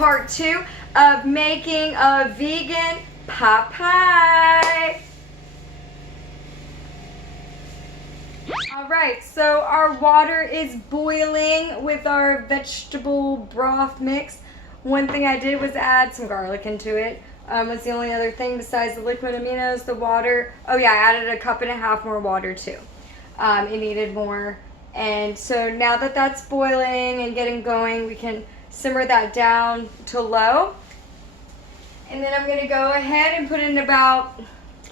part 2 of making a vegan pot pie. Alright, so our water is boiling with our vegetable broth mix. One thing I did was add some garlic into it. That's the only other thing besides the liquid aminos, the water. Oh yeah, I added a 1.5 cups more water too. It needed more. And so now that that's boiling and getting going, we can simmer that down to low. And then I'm going to go ahead and put in about,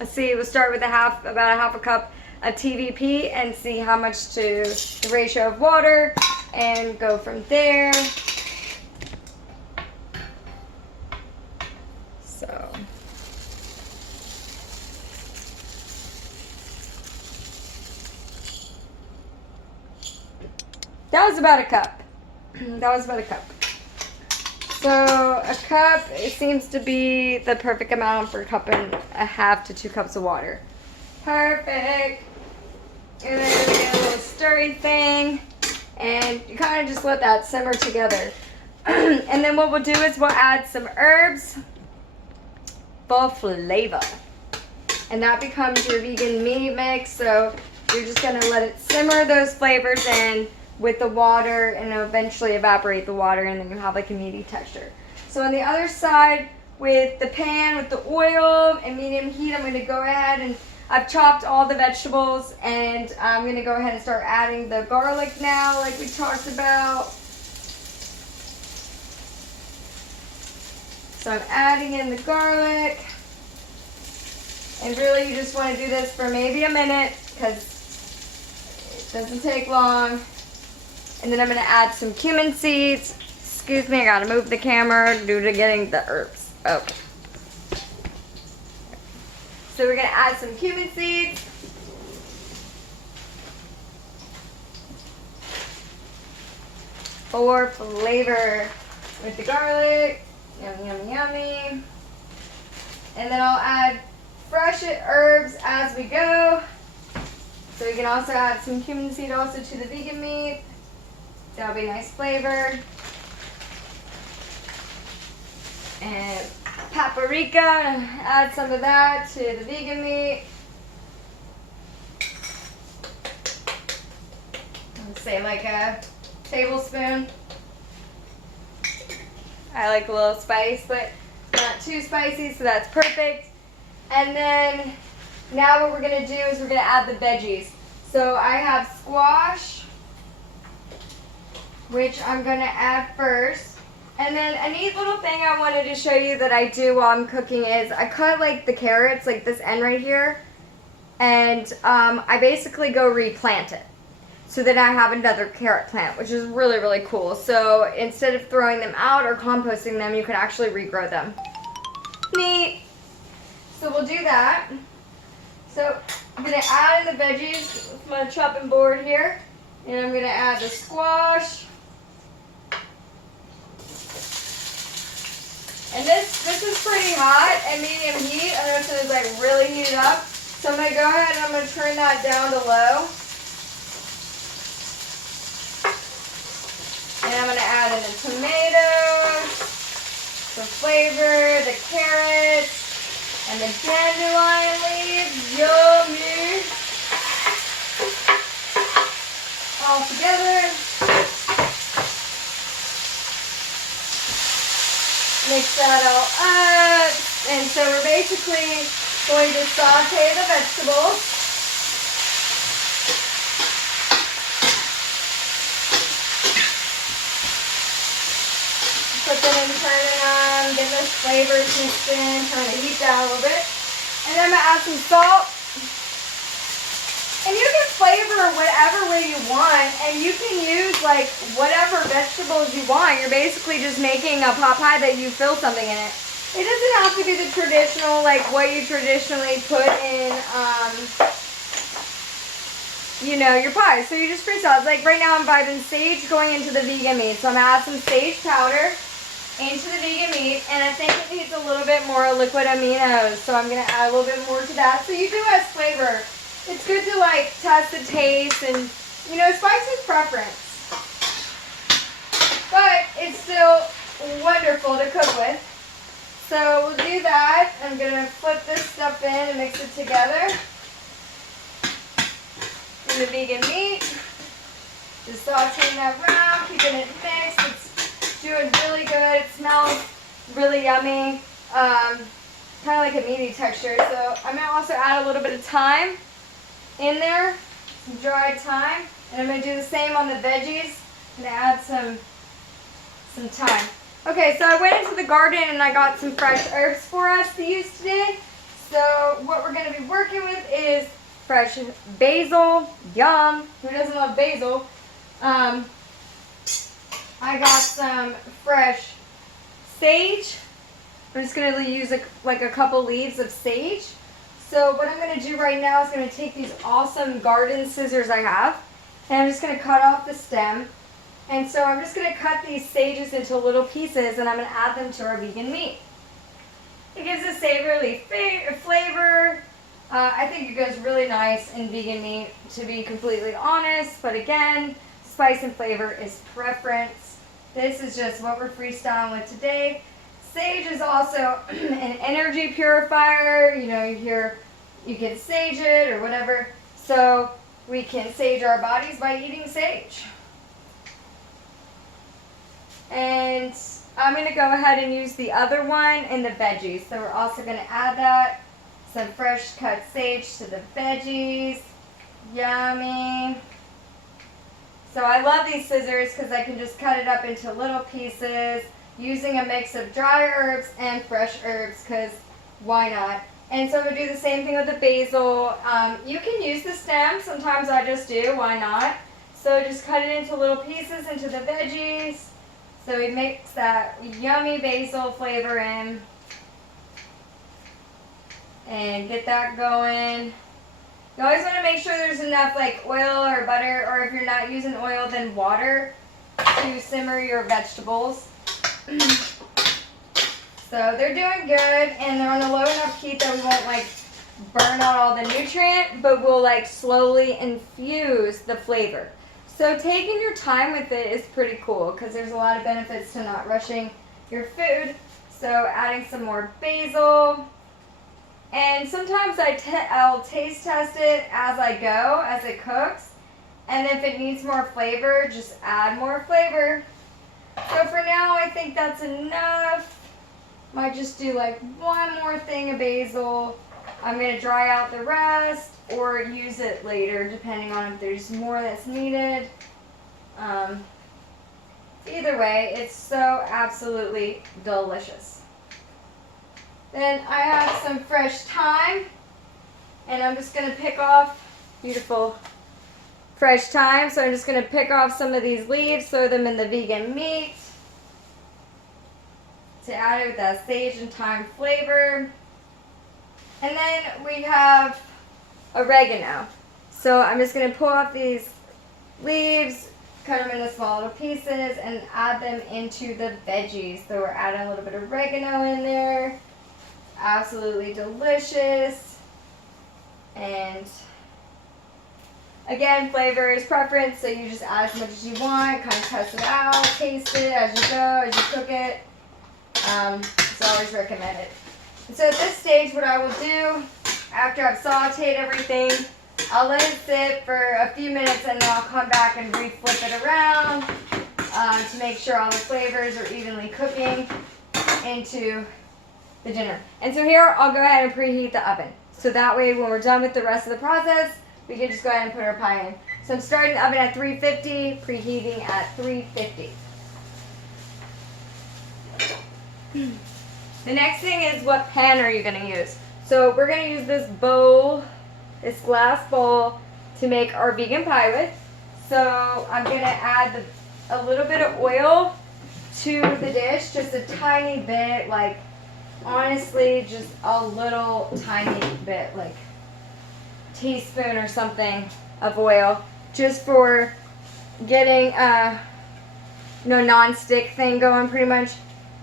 let's see, we'll start with about a 1/2 cup of TVP and see how much to the ratio of water and go from there. So that was about a cup. That was about a cup. So a cup, it seems to be the perfect amount for 1.5 to 2 cups of water. Perfect. And then we get a little stirring thing, and you kind of just let that simmer together. And then what we'll do is we'll add some herbs for flavor, and that becomes your vegan meat mix. So you're just gonna let it simmer those flavors in with the water, and eventually evaporate the water, and then you have like a meaty texture. So on the other side, with the pan with the oil and medium heat, I'm gonna go ahead and I've chopped all the vegetables, and I'm gonna go ahead and start adding the garlic now, like we talked about. So I'm adding in the garlic, and really you just want to do this for maybe a minute because it doesn't take long. And then I'm going to add some cumin seeds. Excuse me, I got to move the camera due to getting the herbs. Okay. So we're going to add some cumin seeds. For flavor with the garlic. Yummy, yummy, yummy. And then I'll add fresh herbs as we go. So we can also add some cumin seed also to the vegan meat. That'll be a nice flavor. And paprika, add some of that to the vegan meat. Let's say like a tablespoon. I like a little spice, but not too spicy, so that's perfect. And then now what we're gonna do is we're gonna add the veggies. So I have squash, which I'm gonna add first. And then a neat little thing I wanted to show you that I do while I'm cooking is I cut like the carrots, like this end right here, and I basically go replant it. So then I have another carrot plant, which is really, really cool. So instead of throwing them out or composting them, you can actually regrow them. Neat. So we'll do that. So I'm gonna add in the veggies with my chopping board here. And I'm gonna add the squash. And this is pretty hot at medium heat. I notice it's like really heated up. So I'm gonna go ahead and I'm gonna turn that down to low. And I'm gonna add in the tomatoes for flavor, the carrots, and the dandelion leaves. Yummy! All together. Mix that all up. And so we're basically going to saute the vegetables. Put them in, turn it on, get those flavors mixed in, turn the heat down a little bit. And then I'm going to add some salt. And you can flavor whatever way you want, and you can use like whatever vegetables you want. You're basically just making a pot pie that you fill something in it. It doesn't have to be the traditional, like what you traditionally put in, you know, your pie. So you just freestyle. It's like right now I'm vibing sage going into the vegan meat. So I'm going to add some sage powder into the vegan meat, and I think it needs a little bit more liquid aminos. So I'm going to add a little bit more to that. So you do have flavor. It's good to like test the taste, and you know, spice is preference. But it's still wonderful beautiful to cook with. So we'll do that. I'm going to flip this stuff in and mix it together. And the vegan meat. Just sauteing that around, keeping it mixed. It's doing really good. It smells really yummy. Kind of like a meaty texture. So I'm going to also add a little bit of thyme in there. Some dried thyme. And I'm going to do the same on the veggies. I'm going to add some thyme. Okay, so I went into the garden and I got some fresh herbs for us to use today. So what we're going to be working with is fresh basil. Yum. Who doesn't love basil? I got some fresh sage. I'm just going to use like a couple leaves of sage. So what I'm going to do right now is going to take these awesome garden scissors I have, and I'm just going to cut off the stem. And so I'm just going to cut these sages into little pieces, and I'm going to add them to our vegan meat. It gives a savory flavor. I think it goes really nice in vegan meat, to be completely honest. But again, spice and flavor is preference. This is just what we're freestyling with today. Sage is also an energy purifier. You know, you can sage it or whatever. So we can sage our bodies by eating sage. And I'm going to go ahead and use the other one in the veggies. So we're also going to add that. Some fresh cut sage to the veggies. Yummy. So I love these scissors because I can just cut it up into little pieces using a mix of dry herbs and fresh herbs, because why not? And so I'm going to do the same thing with the basil. You can use the stem. Sometimes I just do. Why not? So just cut it into little pieces into the veggies. So we mix that yummy basil flavor in and get that going. You always want to make sure there's enough like oil or butter, or if you're not using oil, then water to simmer your vegetables. So they're doing good, and they're on a low enough heat that we won't like burn out all the nutrient, but we'll like slowly infuse the flavor. So taking your time with it is pretty cool, because there's a lot of benefits to not rushing your food. So adding some more basil. And sometimes I'll taste test it as I go, as it cooks. And if it needs more flavor, just add more flavor. So for now, I think that's enough. Might just do like one more thing of basil. I'm going to dry out the rest or use it later, depending on if there's more that's needed. Either way, it's so absolutely delicious. Then I have some fresh thyme, and I'm just going to pick off beautiful fresh thyme. So I'm just going to pick off some of these leaves, throw them in the vegan meat to add it with that sage and thyme flavor. And then we have oregano. So I'm just going to pull off these leaves, cut them into small little pieces, and add them into the veggies. So we're adding a little bit of oregano in there. Absolutely delicious. And again, flavor is preference, so you just add as much as you want, kind of test it out, taste it as you go, as you cook it. It's always recommended. And so at this stage, what I will do, after I've sauteed everything, I'll let it sit for a few minutes, and then I'll come back and re-flip it around to make sure all the flavors are evenly cooking into the dinner. And so here, I'll go ahead and preheat the oven. So that way, when we're done with the rest of the process, we can just go ahead and put our pie in. So I'm starting the oven at 350, preheating at 350. The next thing is, what pan are you going to use? So we're going to use this bowl, this glass bowl, to make our vegan pie with. So I'm going to add a little bit of oil to the dish, just a tiny bit, like honestly just a little tiny bit, like a teaspoon or something of oil, just for getting non-stick thing going pretty much.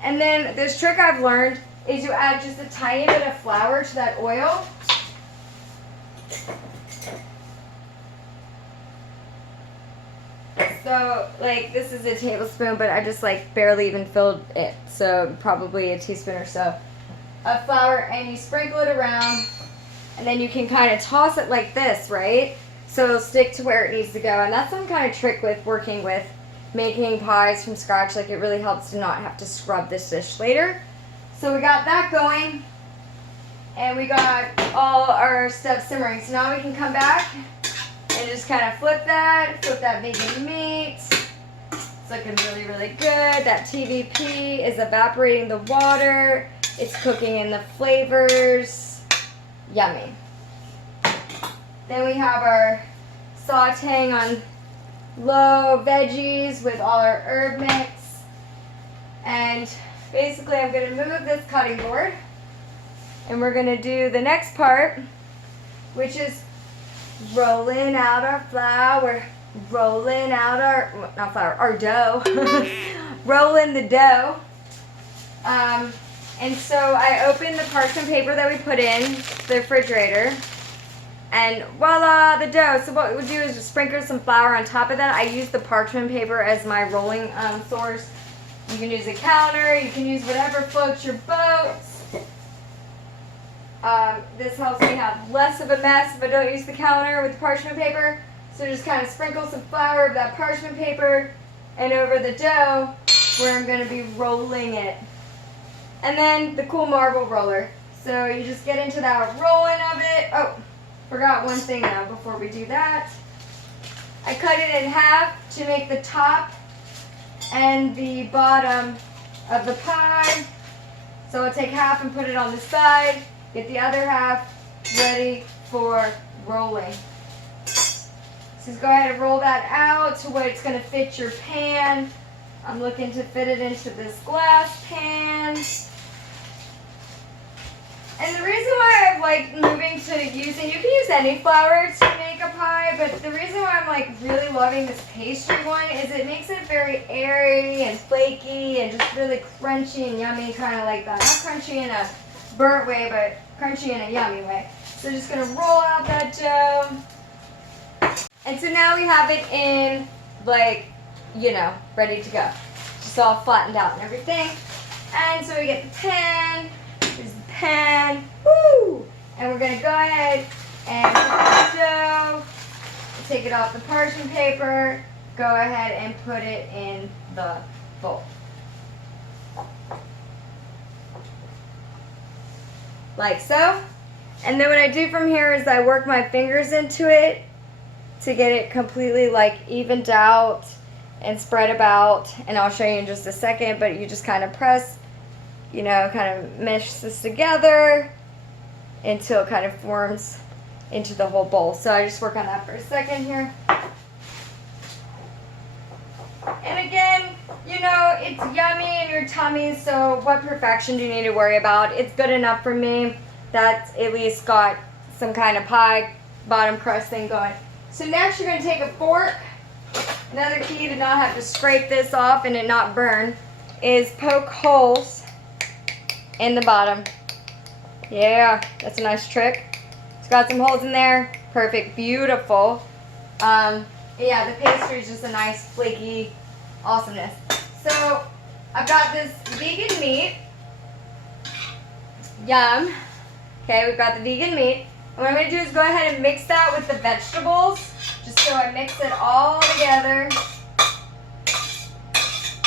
And then this trick I've learned is you add just a tiny bit of flour to that oil. So, like, this is a tablespoon, but I just, like, barely even filled it. So, probably a teaspoon or so of flour, and you sprinkle it around, and then you can kind of toss it like this, right? So it'll stick to where it needs to go. And that's some kind of trick with working with making pies from scratch. Like, it really helps to not have to scrub this dish later. So we got that going, and we got all our stuff simmering. So now we can come back and just kind of flip that vegan meat. It's looking really, really good. That TVP is evaporating the water. It's cooking in the flavors. Yummy. Then we have our sauteing on low veggies with all our herb mix. And basically I'm going to move this cutting board, and we're going to do the next part, which is rolling out our flour, rolling out our, not flour, our dough, rolling the dough. And so I opened the parchment paper that we put in the refrigerator, and voila, the dough. So what we'll do is just sprinkle some flour on top of that. I use the parchment paper as my rolling source. You can use a counter, you can use whatever floats your boat. This helps me have less of a mess if I don't use the counter with the parchment paper. So just kind of sprinkle some flour of that parchment paper and over the dough where I'm going to be rolling it. And then the cool marble roller. So you just get into that rolling of it. Oh, forgot one thing though before we do that. I cut it in half to make the top and the bottom of the pie. So I'll take half and put it on the side. Get the other half ready for rolling. So just go ahead and roll that out to where it's going to fit your pan. I'm looking to fit it into this glass pan. And the reason why I'm like moving to using, you can use any flour to make a pie, but the reason why I'm like really loving this pastry one is it makes it very airy and flaky and just really crunchy and yummy, kind of like that. Not crunchy in a burnt way, but crunchy in a yummy way. So just gonna roll out that dough. And so now we have it in, like, you know, ready to go. Just all flattened out and everything. And so we get the pan. Here's the pan. Woo! And we're gonna go ahead and put the dough, take it off the parchment paper, go ahead and put it in the bowl. Like so. And then what I do from here is I work my fingers into it to get it completely like evened out and spread about, and I'll show you in just a second, but you just kind of press, you know, kind of mesh this together until it kind of forms into the whole bowl. So I just work on that for a second here. And again, you know, it's yummy in your tummy, so what perfection do you need to worry about? It's good enough for me. That's at least got some kind of pie bottom crust thing going. So next you're going to take a fork. Another key to not have to scrape this off and it not burn is poke holes in the bottom. Yeah, that's a nice trick. It's got some holes in there. Perfect, beautiful. Yeah, the pastry is just a nice flaky awesomeness. So I've got this vegan meat. Yum. Okay, we've got the vegan meat. And what I'm going to do is go ahead and mix that with the vegetables, just so I mix it all together.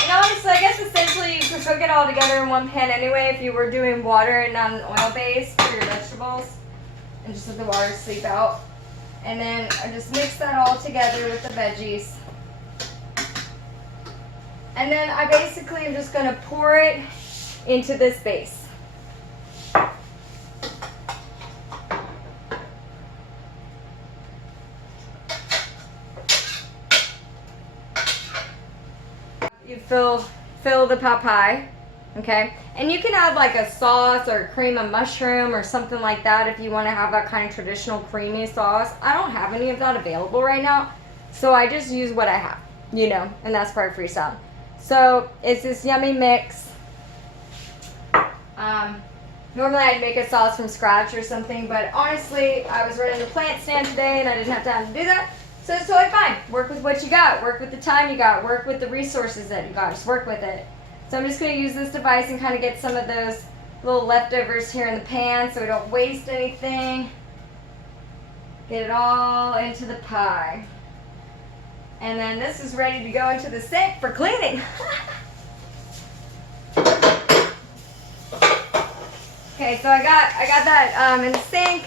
And honestly, I guess essentially you could cook it all together in one pan anyway if you were doing water and not an oil base for your vegetables. And just let the water seep out. And then I just mix that all together with the veggies. And then I basically am just going to pour it into this base. You fill the pot pie, okay? And you can add like a sauce or cream of mushroom or something like that if you want to have that kind of traditional creamy sauce. I don't have any of that available right now, so I just use what I have, you know, and that's part of freestyle. So it's this yummy mix. Normally I'd make a sauce from scratch or something, but honestly I was running the plant stand today and I didn't have time to do that. So it's totally fine. Work with what you got. Work with the time you got. Work with the resources that you got. Just work with it. So I'm just going to use this device and kind of get some of those little leftovers here in the pan so we don't waste anything. Get it all into the pie. And then this is ready to go into the sink for cleaning. Okay, so I got that in the sink.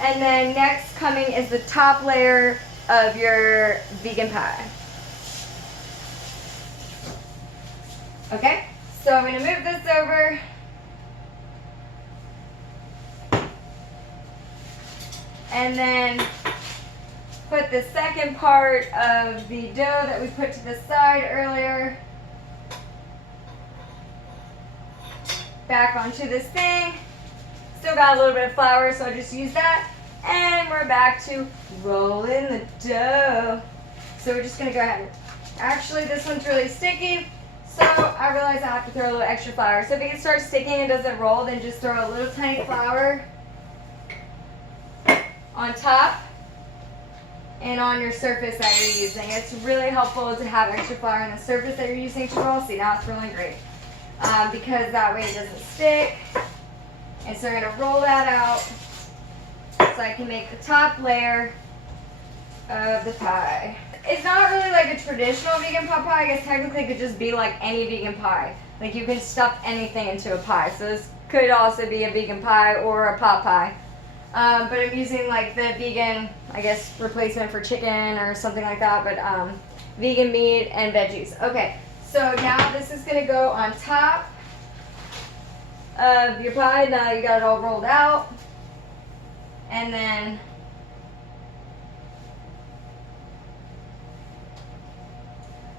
And then next coming is the top layer of your vegan pie. Okay, so I'm going to move this over. And then put the second part of the dough that we put to the side earlier back onto this thing. Still got a little bit of flour, so I'll just use that. And we're back to rolling the dough. So we're just going to go ahead. Actually, this one's really sticky, so I realize I have to throw a little extra flour. So if it starts sticking and doesn't roll, then just throw a little tiny flour on top and on your surface that you're using. It's really helpful to have extra flour on the surface that you're using to roll. See, now it's rolling great. Because that way it doesn't stick. And so we're going to roll that out so I can make the top layer of the pie. It's not really like a traditional vegan pot pie. I guess technically it could just be like any vegan pie. Like you can stuff anything into a pie. So this could also be a vegan pie or a pot pie. But I'm using like the vegan, I guess, replacement for chicken or something like that. But vegan meat and veggies. Okay, so now this is going to go on top of your pie. Now you got it all rolled out. And then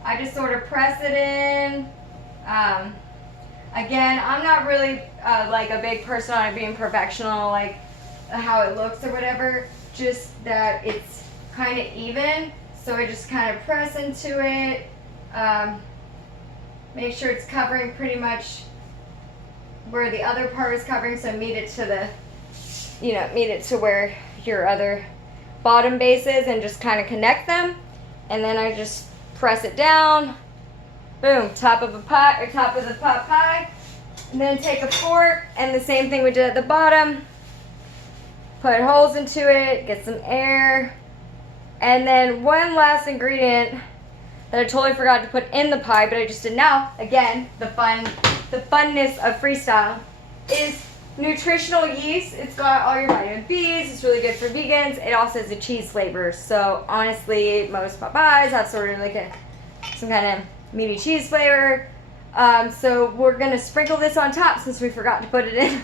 I just sort of press it in. Again, I'm not really like a big person on it being perfectional, like how it looks or whatever, just that it's kind of even. So I just kind of press into it, make sure it's covering pretty much where the other part is covering, so meet it to the, meet it to where your other bottom base is, and just kind of connect them. And then I just press it down, boom, top of a pie, or top of the pot pie. And then take a fork, and the same thing we did at the bottom. Put holes into it, get some air. And then one last ingredient that I totally forgot to put in the pie, but I just did now. Again, the funness of freestyle is Nutritional yeast. It's got all your vitamin B's. It's really good for vegans. It also has a cheese flavor. So honestly, most pot pies have sort of like some kind of meaty cheese flavor. So we're gonna sprinkle this on top since we forgot to put it in.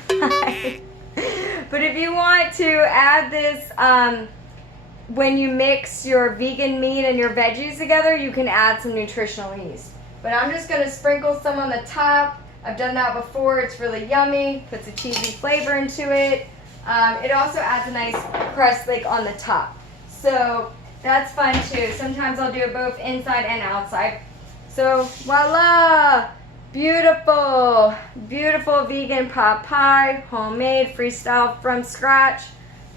But if you want to add this when you mix your vegan meat and your veggies together, you can add some nutritional yeast. But I'm just gonna sprinkle some on the top. I've done that before. It's really yummy. Puts a cheesy flavor into it. It also adds a nice crust like on the top. So that's fun too. Sometimes I'll do it both inside and outside. So voila! Beautiful, beautiful vegan pot pie, homemade, freestyle from scratch,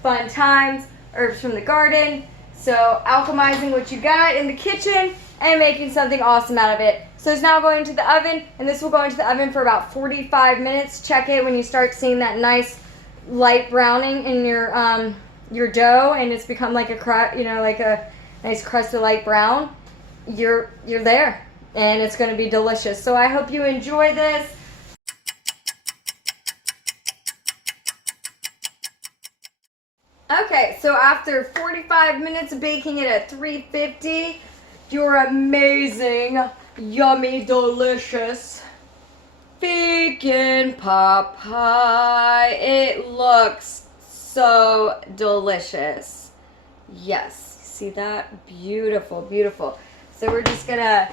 fun times, herbs from the garden. So alchemizing what you got in the kitchen and making something awesome out of it. So it's now going into the oven, and this will go into the oven for about 45 minutes. Check it when you start seeing that nice light browning in your dough, and it's become like like a nice crust of light brown. You're there, and it's going to be delicious. So I hope you enjoy this. Okay, so after 45 minutes of baking it at 350, your amazing, yummy, delicious vegan pot pie. It looks so delicious. Yes, see that? Beautiful, beautiful. So we're just gonna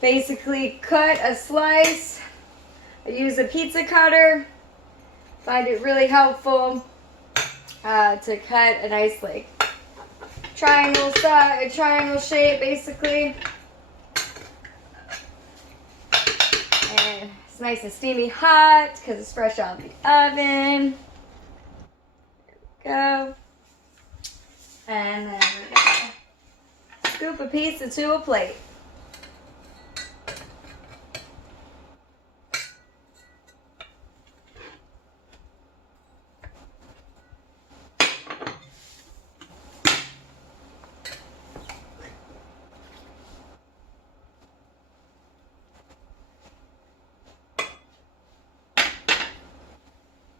basically cut a slice. I use a pizza cutter. Find it really helpful to cut a nice like triangle shape basically. And it's nice and steamy hot because it's fresh out of the oven. There we go. And then we're gonna Scoop a piece into a plate.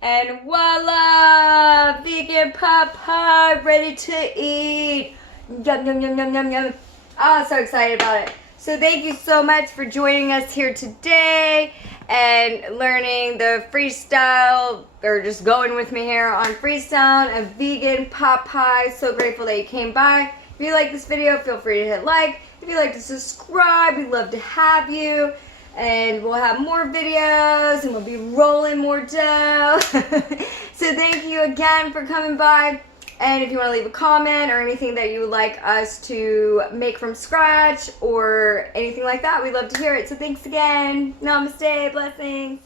And voila! Vegan pot pie ready to eat. Yum, yum, yum, yum, yum, yum. Oh, so excited about it. So thank you so much for joining us here today and learning the freestyle, or just going with me here on freestyle, a vegan pot pie. So grateful that you came by. If you like this video, feel free to hit like. If you'd like to subscribe, we'd love to have you. And we'll have more videos and we'll be rolling more dough. So thank you again for coming by. And if you want to leave a comment or anything that you would like us to make from scratch or anything like that, we'd love to hear it. So thanks again. Namaste. Blessings.